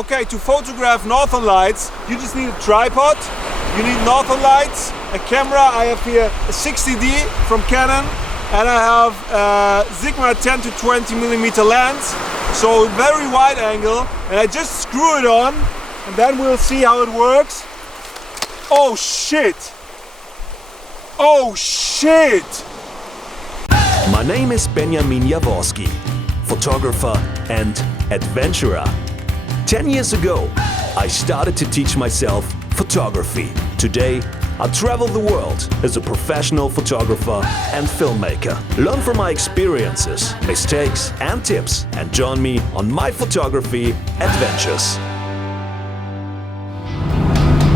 Okay, to photograph northern lights, you just need a tripod, you need northern lights, a camera. I have here a 60D from Canon, and I have a Sigma 10 to 20 millimeter lens, so very wide angle, and I just screw it on, and then we'll see how it works. Oh shit! Oh shit! My name is Benjamin Jaworskyj, photographer and adventurer. 10 years ago, I started to teach myself photography. Today, I travel the world as a professional photographer and filmmaker. Learn from my experiences, mistakes and tips, and join me on my photography adventures.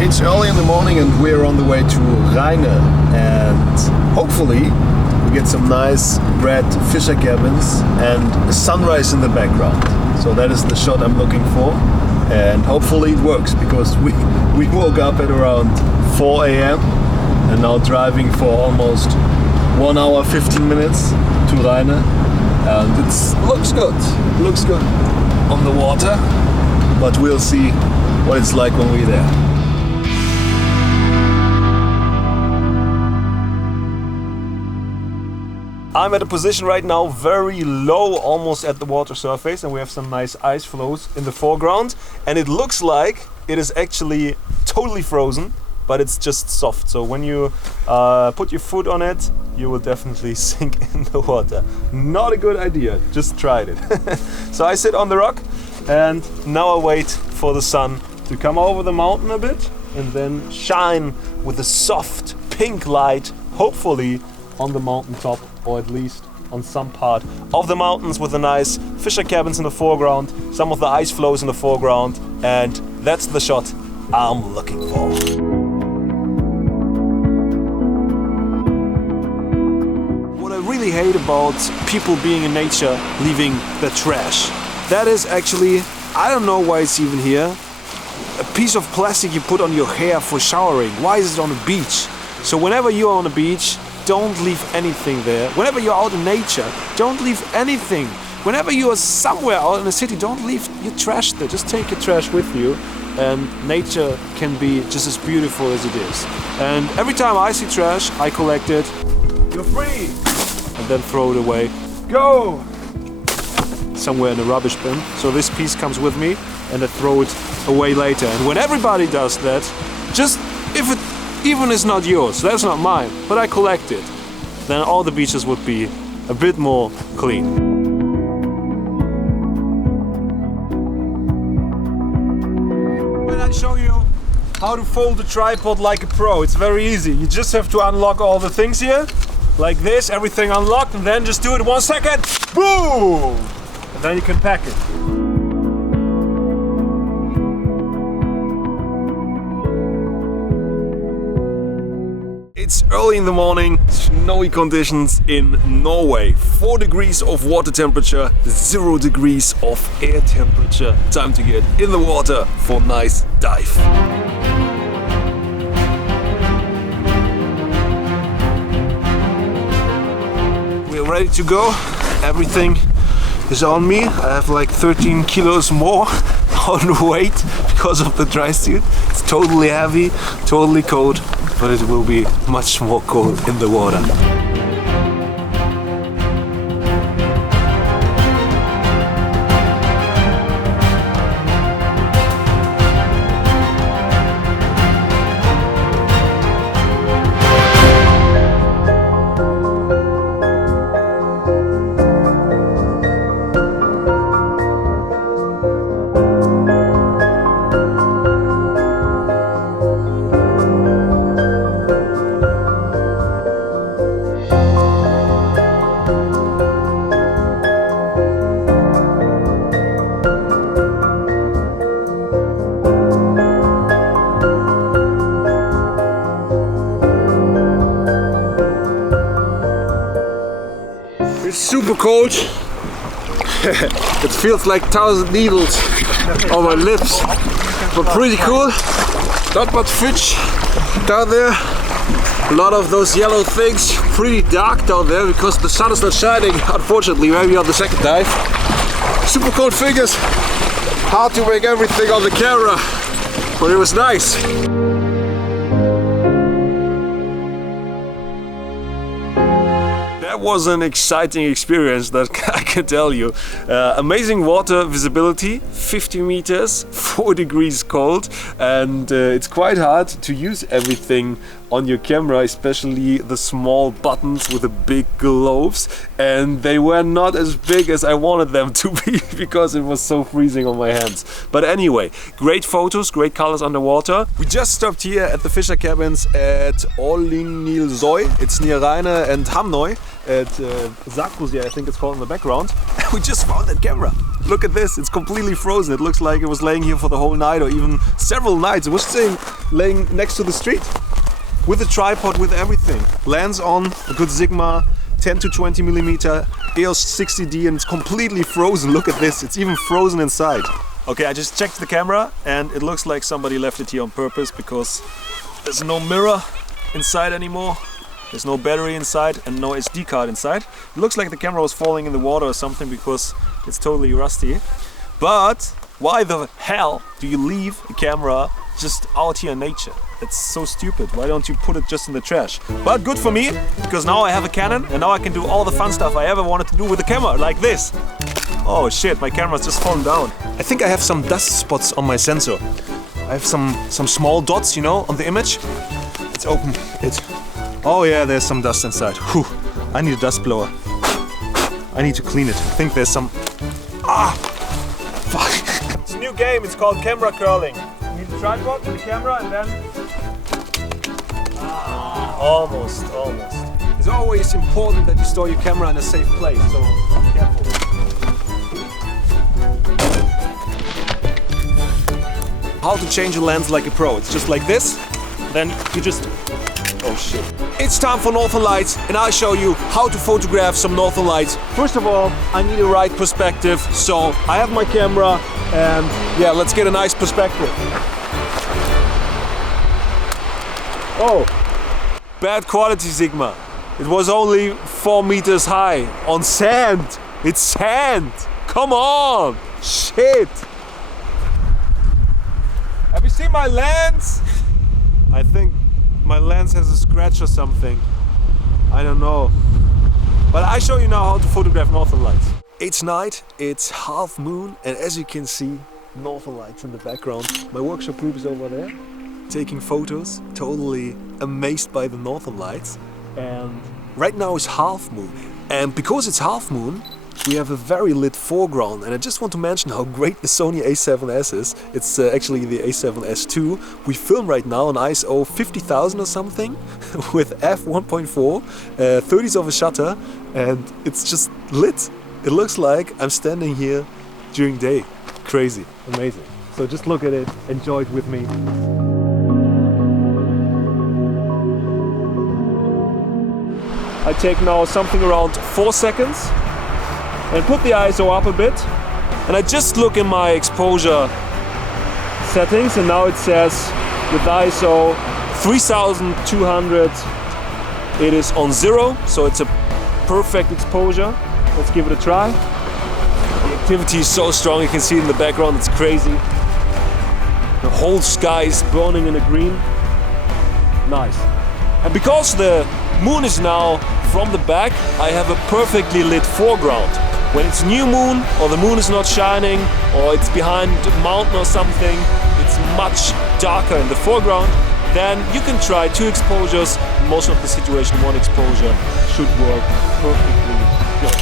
It's early in the morning and we're on the way to Rina, and hopefully we get some nice red fisher cabins and a sunrise in the background. So that is the shot I'm looking for, and hopefully it works, because we woke up at around 4 a.m. and now driving for almost 1 hour 15 minutes to Rina, and it looks good on the water, but we'll see what it's like when we're there. I'm at a position right now very low, almost at the water surface, and we have some nice ice floes in the foreground, and it looks like it is actually totally frozen, but it's just soft. So when you put your foot on it, you will definitely sink in the water. Not a good idea, just tried it. So I sit on the rock, and now I wait for the sun to come over the mountain a bit and then shine with a soft pink light, hopefully on the mountaintop, or at least on some part of the mountains, with the nice fisher cabins in the foreground, some of the ice floes in the foreground, and that's the shot I'm looking for. What I really hate about people being in nature leaving their trash, that is actually, I don't know why it's even here, a piece of plastic you put on your hair for showering. Why is it on a beach? So whenever you're on a beach, don't leave anything there. Whenever you're out in nature, don't leave anything. Whenever you are somewhere out in a city, don't leave your trash there. Just take your trash with you, and nature can be just as beautiful as it is. And every time I see trash, I collect it. You're free! And then throw it away. Go! Somewhere in a rubbish bin. So this piece comes with me, and I throw it away later. And when everybody does that, just if it even is not yours, that's not mine, but I collect it, then all the beaches would be a bit more clean. When I show you how to fold a tripod like a pro, it's very easy. You just have to unlock all the things here, like this, everything unlocked, and then just do it 1 second, boom! And then you can pack it. It's early in the morning, snowy conditions in Norway. 4 degrees of water temperature, 0 degrees of air temperature. Time to get in the water for a nice dive. We're ready to go. Everything is on me. I have like 13 kilos more on weight because of the dry suit. It's totally heavy, totally cold, but it will be much more cold in the water. It's super cold. It feels like 1,000 needles on my lips, but pretty cool. Not much fish down there. A lot of those yellow things. Pretty dark down there because the sun is not shining, unfortunately, maybe on the second dive. Super cold fingers. hard to make everything on the camera, but it was nice. That was an exciting experience, that I can tell you. Amazing water visibility, 50 meters, 4 degrees cold, and it's quite hard to use everything on your camera, especially the small buttons with the big globes, and they were not as big as I wanted them to be because it was so freezing on my hands. But anyway, great photos, great colors underwater. We just stopped here at the Fisher Cabins at Orlinilzoy. It's near Rina and Hamnøy at Sarkozy, I think it's called in the background. And we just found that camera. Look at this, it's completely frozen. It looks like it was laying here for the whole night or even several nights. It was staying laying next to the street. With a tripod, with everything. Lens on, a good Sigma, 10 to 20 millimeter, EOS 60D, and it's completely frozen. Look at this, it's even frozen inside. Okay, I just checked the camera and it looks like somebody left it here on purpose because there's no mirror inside anymore. There's no battery inside and no SD card inside. It looks like the camera was falling in the water or something because it's totally rusty. But why the hell do you leave a camera just out here in nature? It's so stupid. Why don't you put it just in the trash? But good for me, because now I have a Canon and now I can do all the fun stuff I ever wanted to do with a camera, like this. Oh shit, my camera's just fallen down. I think I have some dust spots on my sensor. I have some small dots, you know, on the image. Let's open it. Oh yeah, there's some dust inside. Whew. I need a dust blower. I need to clean it. I think there's some... Ah! Fuck. It's a new game, it's called camera curling. You need a tripod with the camera and then... Almost. It's always important that you store your camera in a safe place, so be careful. How to change a lens like a pro. It's just like this, then you just... Oh shit. It's time for Northern Lights and I'll show you how to photograph some Northern Lights. First of all, I need a right perspective, so I have my camera and yeah, let's get a nice perspective. Oh, bad quality Sigma. It was only 4 meters high on sand. It's sand. Come on. Shit. Have you seen my lens? I think my lens has a scratch or something. I don't know. But I show you now how to photograph Northern Lights. It's night, it's half moon, and as you can see, Northern Lights in the background. My workshop group is over there, taking photos, totally amazed by the Northern Lights. And right now it's half moon. And because it's half moon, we have a very lit foreground, and I just want to mention how great the Sony a7S is. It's actually the a7S II. We film right now on ISO 50,000 or something with f1.4, 30s of a shutter, and it's just lit. It looks like I'm standing here during day. Crazy, amazing. So just look at it, enjoy it with me. I take now something around 4 seconds. And put the ISO up a bit, and I just look in my exposure settings, and now it says with ISO 3200 it is on 0, so it's a perfect exposure. Let's give it a try. The activity is so strong, you can see it in the background, it's crazy. The whole sky is burning in a green. Nice. And because the moon is now from the back, I have a perfectly lit foreground. When it's new moon, or the moon is not shining, or it's behind a mountain or something, it's much darker in the foreground. Then you can try 2 exposures. In most of the situation, 1 exposure should work perfectly good.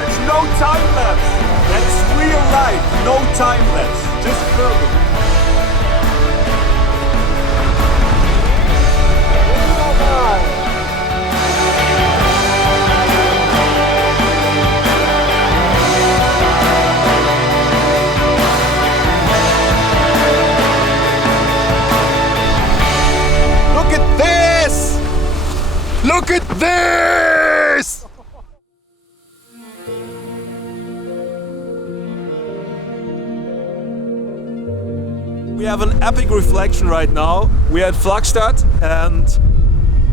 There's no time lapse. That's real life. No time lapse. Just perfect. Look at this! We have an epic reflection right now. We're at Flagstad, and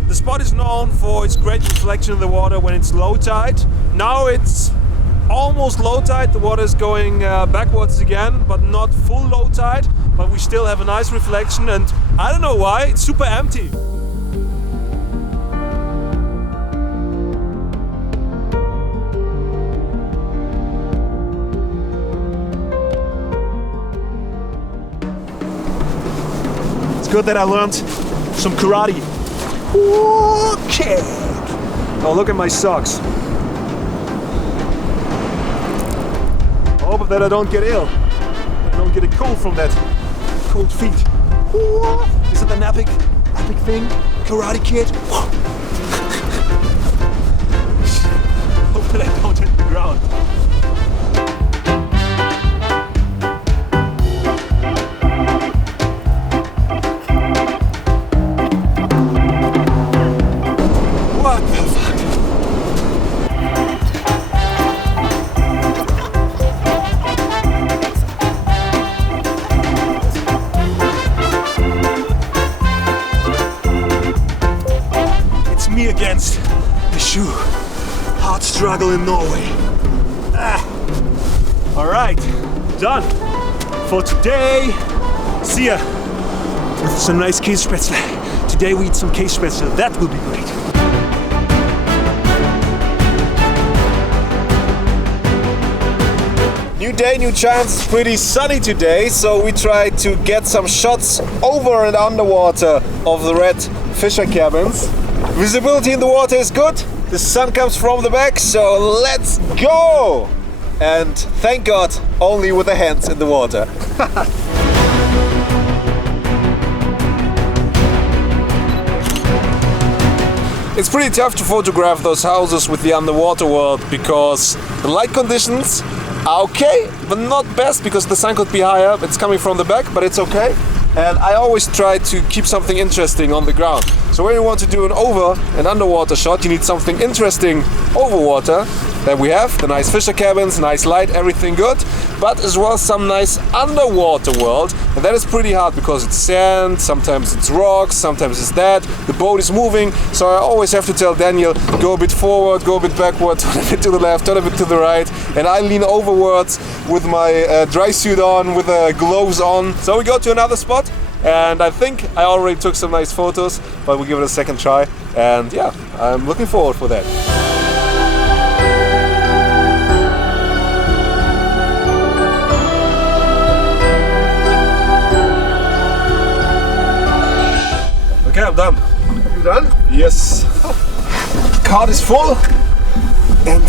the spot is known for its great reflection in the water when it's low tide. Now it's almost low tide. The water is going backwards again, but not full low tide. But we still have a nice reflection, and I don't know why, it's super empty. It's good that I learned some karate. Okay. Oh, look at my socks. I hope that I don't get ill. I don't get a cold from that cold feet. Is it an epic thing? Karate Kid? Hope that I don't hit the ground. What the fuck? It's me against the shoe. Hard struggle in Norway. Alright, done for today. See ya with some nice Käsespätzle. Today we eat some Käsespätzle. That will be great. New day, new chance. It's pretty sunny today, so we tried to get some shots over and underwater of the red fisher cabins. Visibility in the water is good. The sun comes from the back, so let's go! And thank God, only with the hands in the water. It's pretty tough to photograph those houses with the underwater world because the light conditions are okay, but not best because the sun could be higher. It's coming from the back, but it's okay. And I always try to keep something interesting on the ground. So when you want to do an over and underwater shot, you need something interesting over water. Then we have the nice fisher cabins, nice light, everything good, but as well some nice underwater world. And that is pretty hard because it's sand, sometimes it's rocks, sometimes it's that. The boat is moving, so I always have to tell Daniel, go a bit forward, go a bit backward, turn a bit to the left, turn a bit to the right. And I lean overwards with my dry suit on, with gloves on. So we go to another spot. And I think I already took some nice photos, but we'll give it a second try. And yeah, I'm looking forward for that. Okay, I'm done. You done? Yes. The cart is full and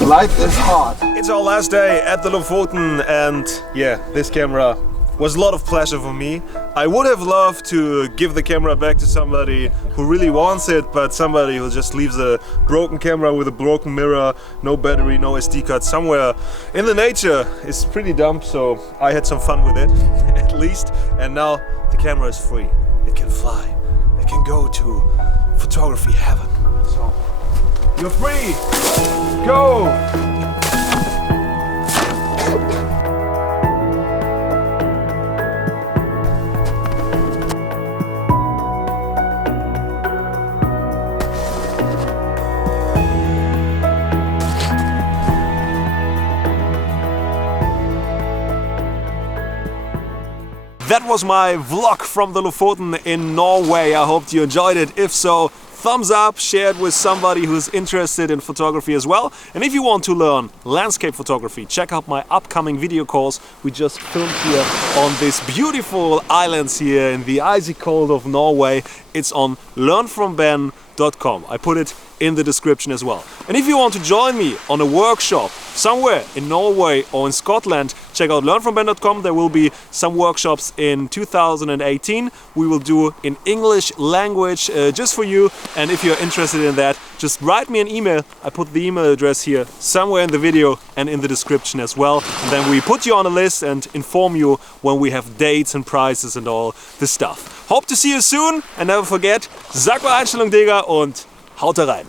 life is hard. It's our last day at the Lofoten, and yeah, this camera was a lot of pleasure for me. I would have loved to give the camera back to somebody who really wants it, but somebody who just leaves a broken camera with a broken mirror, no battery, no SD card somewhere in the nature is pretty dumb, so I had some fun with it, at least. And now the camera is free. It can fly. It can go to photography heaven. So, you're free! Go! That was my vlog from the Lofoten in Norway. I hope you enjoyed it. If so, thumbs up, share it with somebody who's interested in photography as well. And if you want to learn landscape photography, check out my upcoming video course we just filmed here on these beautiful islands here in the icy cold of Norway. It's on learnfromben.com. I put it in the description as well. And if you want to join me on a workshop somewhere in Norway or in Scotland, check out learnfromben.com. There will be some workshops in 2018 we will do in English language just for you. And if you're interested in that, just write me an email. I put the email address here somewhere in the video and in the description as well. And then we put you on a list and inform you when we have dates and prices and all this stuff. Hope to see you soon, and never forget, sag mal Einstellung, Digga, und haut rein.